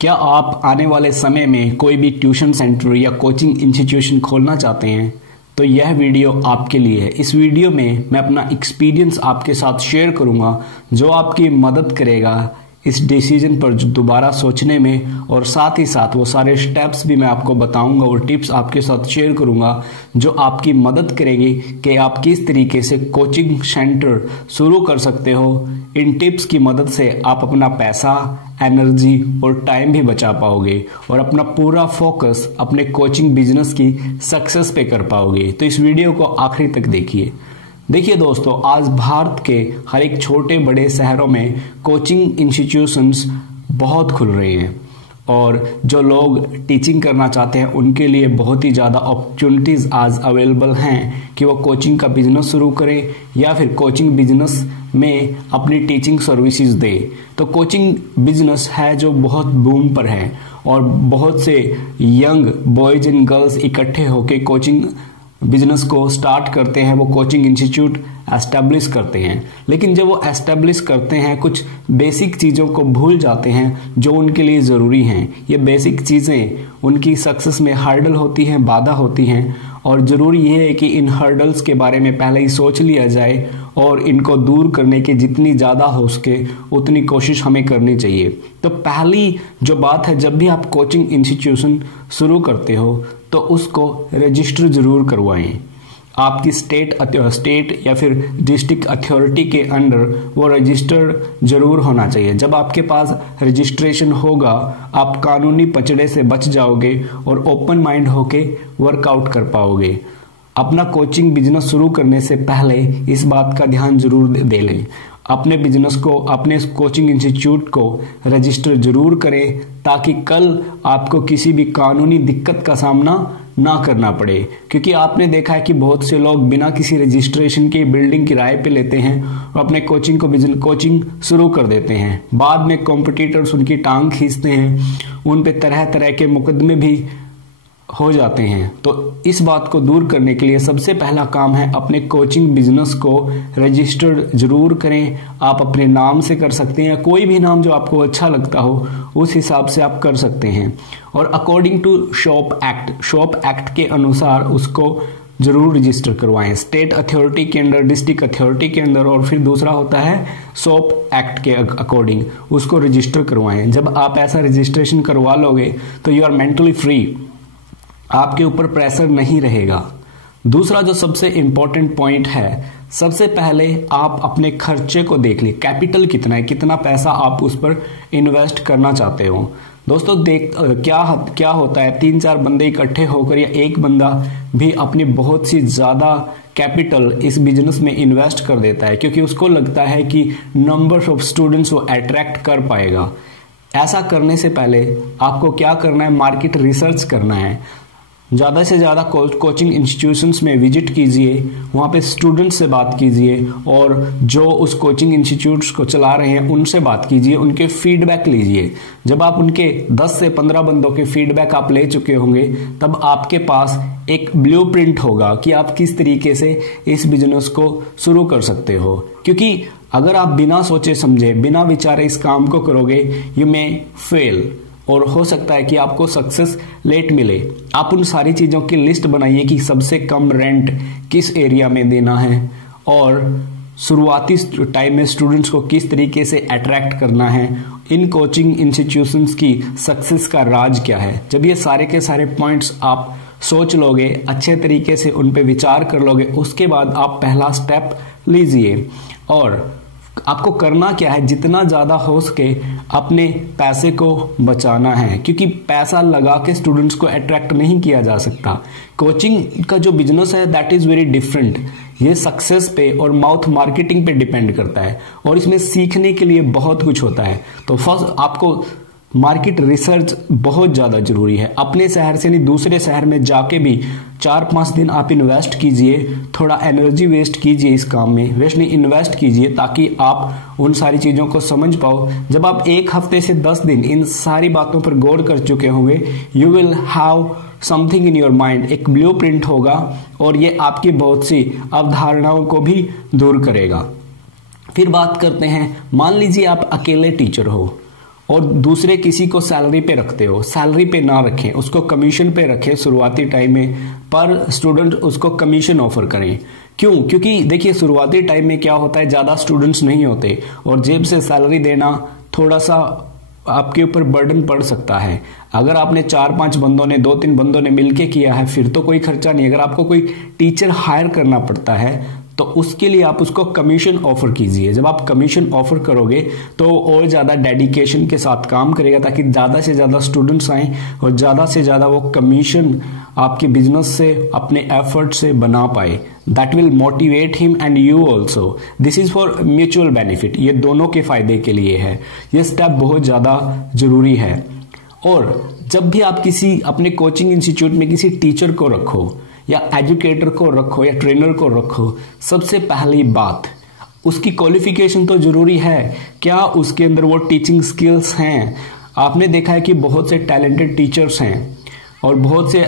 क्या आप आने वाले समय में कोई भी ट्यूशन सेंटर या कोचिंग इंस्टीट्यूशन खोलना चाहते हैं? तो यह वीडियो आपके लिए है। इस वीडियो में मैं अपना एक्सपीरियंस आपके साथ शेयर करूंगा जो आपकी मदद करेगा इस डिसीजन पर दोबारा सोचने में, और साथ ही साथ वो सारे स्टेप्स भी मैं आपको बताऊंगा और टिप्स आपके साथ शेयर करूंगा जो आपकी मदद करेगी कि आप किस तरीके से कोचिंग सेंटर शुरू कर सकते हो। इन टिप्स की मदद से आप अपना पैसा, एनर्जी और टाइम भी बचा पाओगे और अपना पूरा फोकस अपने कोचिंग बिजनेस की सक्सेस पे कर पाओगे। तो इस वीडियो को आखिरी तक देखिए। देखिए दोस्तों, आज भारत के हर एक छोटे बड़े शहरों में कोचिंग इंस्टीट्यूशंस बहुत खुल रहे हैं और जो लोग टीचिंग करना चाहते हैं उनके लिए बहुत ही ज़्यादा अपॉर्चुनिटीज़ आज अवेलेबल हैं कि वो कोचिंग का बिजनेस शुरू करें या फिर कोचिंग बिजनेस में अपनी टीचिंग सर्विसेज दे। तो कोचिंग बिजनेस है जो बहुत बूम पर है और बहुत से यंग बॉयज एंड गर्ल्स इकट्ठे होकर कोचिंग बिजनेस को स्टार्ट करते हैं, वो कोचिंग इंस्टीट्यूट एस्टेब्लिश करते हैं। लेकिन जब वो एस्टेब्लिश करते हैं कुछ बेसिक चीज़ों को भूल जाते हैं जो उनके लिए ज़रूरी हैं। ये बेसिक चीज़ें उनकी सक्सेस में हर्डल होती हैं, बाधा होती हैं, और ज़रूरी ये है कि इन हर्डल्स के बारे में पहले ही सोच लिया जाए और इनको दूर करने की जितनी ज़्यादा हो सके उतनी कोशिश हमें करनी चाहिए। तो पहली जो बात है, जब भी आप कोचिंग इंस्टीट्यूशन शुरू करते हो तो उसको रजिस्टर जरूर करवाएं। आपकी स्टेट या फिर डिस्ट्रिक्ट अथॉरिटी के अंडर वो रजिस्टर जरूर होना चाहिए। जब आपके पास रजिस्ट्रेशन होगा आप कानूनी पचड़े से बच जाओगे और ओपन माइंड होके वर्कआउट कर पाओगे। अपना कोचिंग बिजनेस शुरू करने से पहले इस बात का ध्यान जरूर दे लें। अपने बिजनेस को, अपने कोचिंग इंस्टीट्यूट को रजिस्टर जरूर करें ताकि कल आपको किसी भी कानूनी दिक्कत का सामना ना करना पड़े। क्योंकि आपने देखा है कि बहुत से लोग बिना किसी रजिस्ट्रेशन के बिल्डिंग किराए पे लेते हैं और अपने कोचिंग शुरू कर देते हैं। बाद में कॉम्पिटिटर्स उनकी टांग खींचते हैं, उन पे तरह तरह के मुकदमे भी हो जाते हैं। तो इस बात को दूर करने के लिए सबसे पहला काम है अपने कोचिंग बिजनेस को रजिस्टर्ड जरूर करें। आप अपने नाम से कर सकते हैं, कोई भी नाम जो आपको अच्छा लगता हो उस हिसाब से आप कर सकते हैं। और अकॉर्डिंग टू शॉप एक्ट के अनुसार उसको जरूर रजिस्टर करवाएं। स्टेट अथॉरिटी के अंदर, डिस्ट्रिक्ट अथॉरिटी के अंदर, और फिर दूसरा होता है शॉप एक्ट के अकॉर्डिंग उसको रजिस्टर करवाएं। जब आप ऐसा रजिस्ट्रेशन करवा लोगे तो यू आर मेंटली फ्री, आपके ऊपर प्रेशर नहीं रहेगा। दूसरा जो सबसे इंपॉर्टेंट पॉइंट है, सबसे पहले आप अपने खर्चे को देख लीजिए। कैपिटल कितना है, कितना पैसा आप उस पर इन्वेस्ट करना चाहते हो। दोस्तों क्या होता है, 3-4 बंदे इकट्ठे होकर या एक बंदा भी अपनी बहुत सी ज्यादा कैपिटल इस बिजनेस में इन्वेस्ट कर देता है क्योंकि उसको लगता है कि नंबर ऑफ स्टूडेंट्स वो अट्रैक्ट कर पाएगा। ऐसा करने से पहले आपको क्या करना है, मार्केट रिसर्च करना है। ज़्यादा से ज़्यादा कोचिंग इंस्टीट्यूशंस में विजिट कीजिए, वहाँ पे स्टूडेंट्स से बात कीजिए और जो उस कोचिंग इंस्टीट्यूट्स को चला रहे हैं उनसे बात कीजिए, उनके फीडबैक लीजिए। जब आप उनके 10 से 15 बंदों के फीडबैक आप ले चुके होंगे तब आपके पास एक ब्लूप्रिंट होगा कि आप किस तरीके से इस बिजनेस को शुरू कर सकते हो। क्योंकि अगर आप बिना सोचे समझे, बिना विचारे इस काम को करोगे यू मे फेल, और हो सकता है कि आपको सक्सेस लेट मिले। आप उन सारी चीज़ों की लिस्ट बनाइए कि सबसे कम रेंट किस एरिया में देना है और शुरुआती टाइम में स्टूडेंट्स को किस तरीके से अट्रैक्ट करना है। इन कोचिंग इंस्टीट्यूशंस की सक्सेस का राज क्या है। जब ये सारे के सारे पॉइंट्स आप सोच लोगे, अच्छे तरीके से उन पे विचार कर लोगे, उसके बाद आप पहला स्टेप लीजिए। और आपको करना क्या है, जितना ज्यादा हो सके अपने पैसे को बचाना है, क्योंकि पैसा लगा के स्टूडेंट्स को अट्रैक्ट नहीं किया जा सकता। कोचिंग का जो बिजनेस है दैट इज वेरी डिफरेंट। ये सक्सेस पे और माउथ मार्केटिंग पे डिपेंड करता है और इसमें सीखने के लिए बहुत कुछ होता है। तो फर्स्ट आपको मार्केट रिसर्च बहुत ज़्यादा जरूरी है। अपने शहर से नहीं, दूसरे शहर में जाके भी 4-5 दिन आप इन्वेस्ट कीजिए, थोड़ा एनर्जी वेस्ट कीजिए इस काम में, वेस्ट नहीं इन्वेस्ट कीजिए ताकि आप उन सारी चीज़ों को समझ पाओ। जब आप 1 हफ्ते से 10 दिन इन सारी बातों पर गौर कर चुके होंगे you will have something in your mind, एक ब्लूप्रिंट होगा और ये आपकी बहुत सी अवधारणाओं को भी दूर करेगा। फिर बात करते हैं, मान लीजिए आप अकेले टीचर हो और दूसरे किसी को सैलरी पे रखते हो, सैलरी पे ना रखें, उसको कमीशन पे रखें शुरुआती टाइम में, पर स्टूडेंट उसको कमीशन ऑफर करें। क्यों? क्योंकि देखिए शुरुआती टाइम में क्या होता है, ज्यादा स्टूडेंट्स नहीं होते और जेब से सैलरी देना थोड़ा सा आपके ऊपर बर्डन पड़ सकता है। अगर आपने 4-5 बंदों ने 2-3 बंदों ने मिलके किया है फिर तो कोई खर्चा नहीं। अगर आपको कोई टीचर हायर करना पड़ता है तो उसके लिए आप उसको कमीशन ऑफर कीजिए। जब आप कमीशन ऑफर करोगे तो और ज्यादा डेडिकेशन के साथ काम करेगा ताकि ज्यादा से ज्यादा स्टूडेंट्स आए और ज्यादा से ज्यादा वो कमीशन आपके बिजनेस से, अपने एफर्ट से बना पाए। That will motivate him and you also. This is for mutual benefit, ये दोनों के फायदे के लिए है। ये स्टेप बहुत ज्यादा जरूरी है। और जब भी आप किसी अपने कोचिंग इंस्टीट्यूट में किसी टीचर को रखो या एजुकेटर को रखो या ट्रेनर को रखो, सबसे पहली बात उसकी क्वालिफिकेशन तो जरूरी है। क्या उसके अंदर वो टीचिंग स्किल्स हैं? आपने देखा है कि बहुत से टैलेंटेड टीचर्स हैं और बहुत से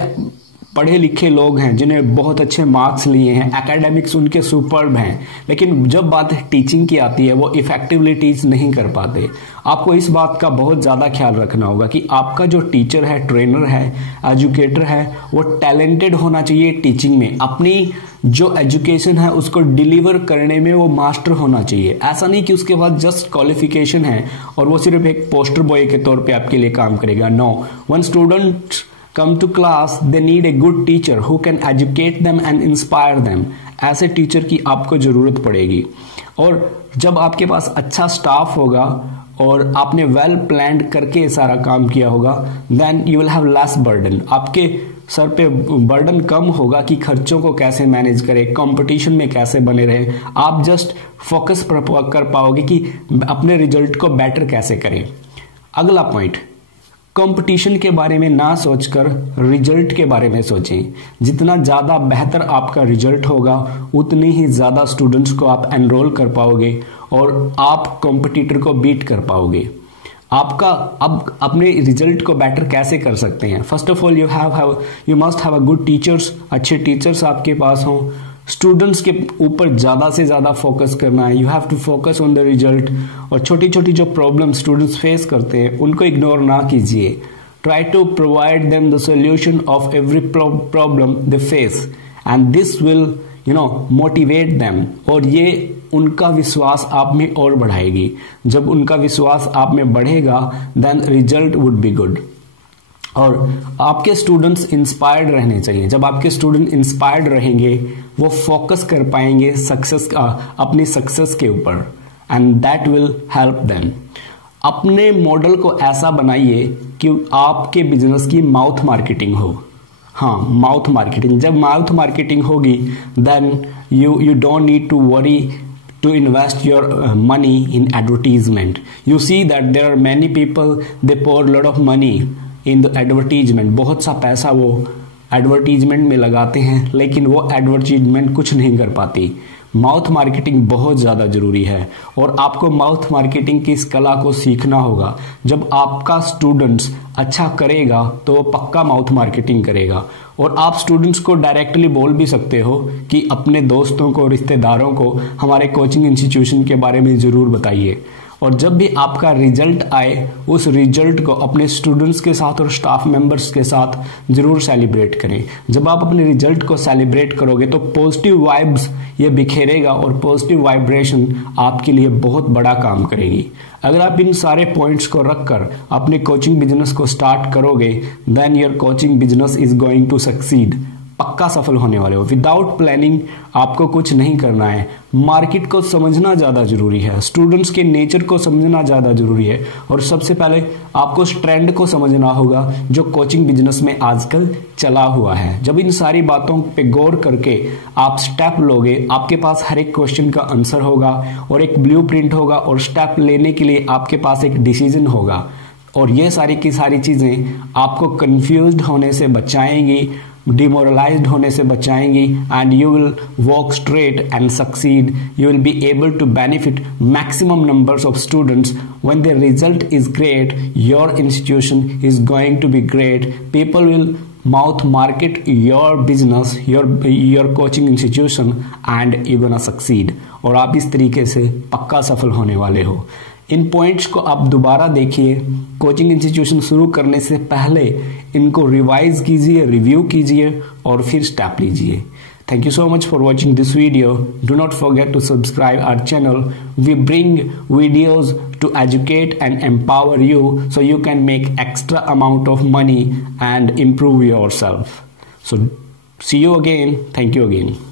पढ़े लिखे लोग हैं जिन्हें बहुत अच्छे मार्क्स लिए हैं, एकेडमिक्स उनके सुपर्ब हैं, लेकिन जब बात टीचिंग की आती है वो इफेक्टिवली टीच नहीं कर पाते। आपको इस बात का बहुत ज्यादा ख्याल रखना होगा कि आपका जो टीचर है, ट्रेनर है, एजुकेटर है, वो टैलेंटेड होना चाहिए टीचिंग में। अपनी जो एजुकेशन है उसको डिलीवर करने में वो मास्टर होना चाहिए। ऐसा नहीं कि उसके पास जस्ट क्वालिफिकेशन है और वो सिर्फ एक पोस्टर बॉय के तौर पे आपके लिए काम करेगा। No, one student come to class, they need a good teacher who can educate them and inspire them. ऐसे टीचर की आपको जरूरत पड़ेगी। और जब आपके पास अच्छा स्टाफ होगा और आपने वेल प्लान्ड करके सारा काम किया होगा, then you will have less burden. आपके सर पे बर्डन कम होगा कि खर्चों को कैसे मैनेज करें, कंपटीशन में कैसे बने रहे। आप जस्ट फोकस कर पाओगे कि अपने रिजल्ट को बेटर कैसे करें। अगला पॉइंट, कंपटीशन के बारे में ना सोचकर रिजल्ट के बारे में सोचें। जितना ज्यादा बेहतर आपका रिजल्ट होगा उतनी ही ज्यादा स्टूडेंट्स को आप एनरोल कर पाओगे और आप कंपटीटर को बीट कर पाओगे। आपका अब अपने रिजल्ट को बेटर कैसे कर सकते हैं? First of all you must have a good teachers. अच्छे टीचर्स आपके पास हों। स्टूडेंट्स के ऊपर ज्यादा से ज्यादा फोकस करना है। You have to focus on the result. और छोटी छोटी जो प्रॉब्लम स्टूडेंट्स फेस करते हैं उनको इग्नोर ना कीजिए। Try to provide them the solution of every problem they face and this will motivate them. और ये उनका विश्वास आप में और बढ़ाएगी। जब उनका विश्वास आप में बढ़ेगा then result would be good. और आपके स्टूडेंट्स इंस्पायर्ड रहने चाहिए। जब आपके स्टूडेंट इंस्पायर्ड रहेंगे वो फोकस कर पाएंगे अपनी सक्सेस के ऊपर and that will help them. अपने मॉडल को ऐसा बनाइए कि आपके बिजनेस की माउथ मार्केटिंग हो। हाँ, माउथ मार्केटिंग। जब माउथ मार्केटिंग होगी then you don't need to worry to invest your money in advertisement. You see that there are many people, they pour a lot of money in the advertisement. बहुत सा पैसा वो advertisement में लगाते हैं लेकिन वो एडवर्टीजमेंट कुछ नहीं कर पाती। माउथ मार्केटिंग बहुत ज़्यादा जरूरी है और आपको माउथ मार्केटिंग की इस कला को सीखना होगा। जब आपका स्टूडेंट्स अच्छा करेगा तो वो पक्का माउथ मार्केटिंग करेगा। और आप स्टूडेंट्स को डायरेक्टली बोल भी सकते हो कि अपने दोस्तों को, रिश्तेदारों को हमारे कोचिंग इंस्टीट्यूशन के बारे में ज़रूर बताइए। और जब भी आपका रिजल्ट आए उस रिजल्ट को अपने स्टूडेंट्स के साथ और स्टाफ मेंबर्स के साथ जरूर सेलिब्रेट करें। जब आप अपने रिजल्ट को सेलिब्रेट करोगे तो पॉजिटिव वाइब्स ये बिखेरेगा और पॉजिटिव वाइब्रेशन आपके लिए बहुत बड़ा काम करेगी। अगर आप इन सारे पॉइंट्स को रखकर अपने कोचिंग बिजनेस को स्टार्ट करोगे then your coaching business is going to succeed. पक्का सफल होने वाले हो। विदाउट प्लानिंग आपको कुछ नहीं करना है। मार्केट को समझना ज्यादा जरूरी है, स्टूडेंट्स के नेचर को समझना ज्यादा जरूरी है और सबसे पहले आपको उस ट्रेंड को समझना होगा जो कोचिंग बिजनेस में आजकल चला हुआ है। जब इन सारी बातों पे गौर करके आप स्टेप लोगे, आपके पास हर एक क्वेश्चन का आंसर होगा और एक ब्लूप्रिंट होगा और स्टेप लेने के लिए आपके पास एक डिसीजन होगा। और ये सारी की सारी चीजें आपको कंफ्यूज्ड होने से बचाएंगी, demoralized होने से बचाएंगी and you will walk straight and succeed. You will be able to benefit maximum numbers of students. When the result is great, your institution is going to be great. People will mouth market your business, your coaching institution and you're gonna succeed. और आप इस तरीके से पक्का सफल होने वाले हो। इन पॉइंट्स को आप दोबारा देखिए, कोचिंग इंस्टीट्यूशन शुरू करने से पहले इनको रिवाइज कीजिए, रिव्यू कीजिए और फिर स्टेप लीजिए। Thank you so much for watching this video. Do not forget to subscribe our channel. We bring videos to educate and empower you so you can make extra amount of money and improve yourself. So see you again. Thank you again.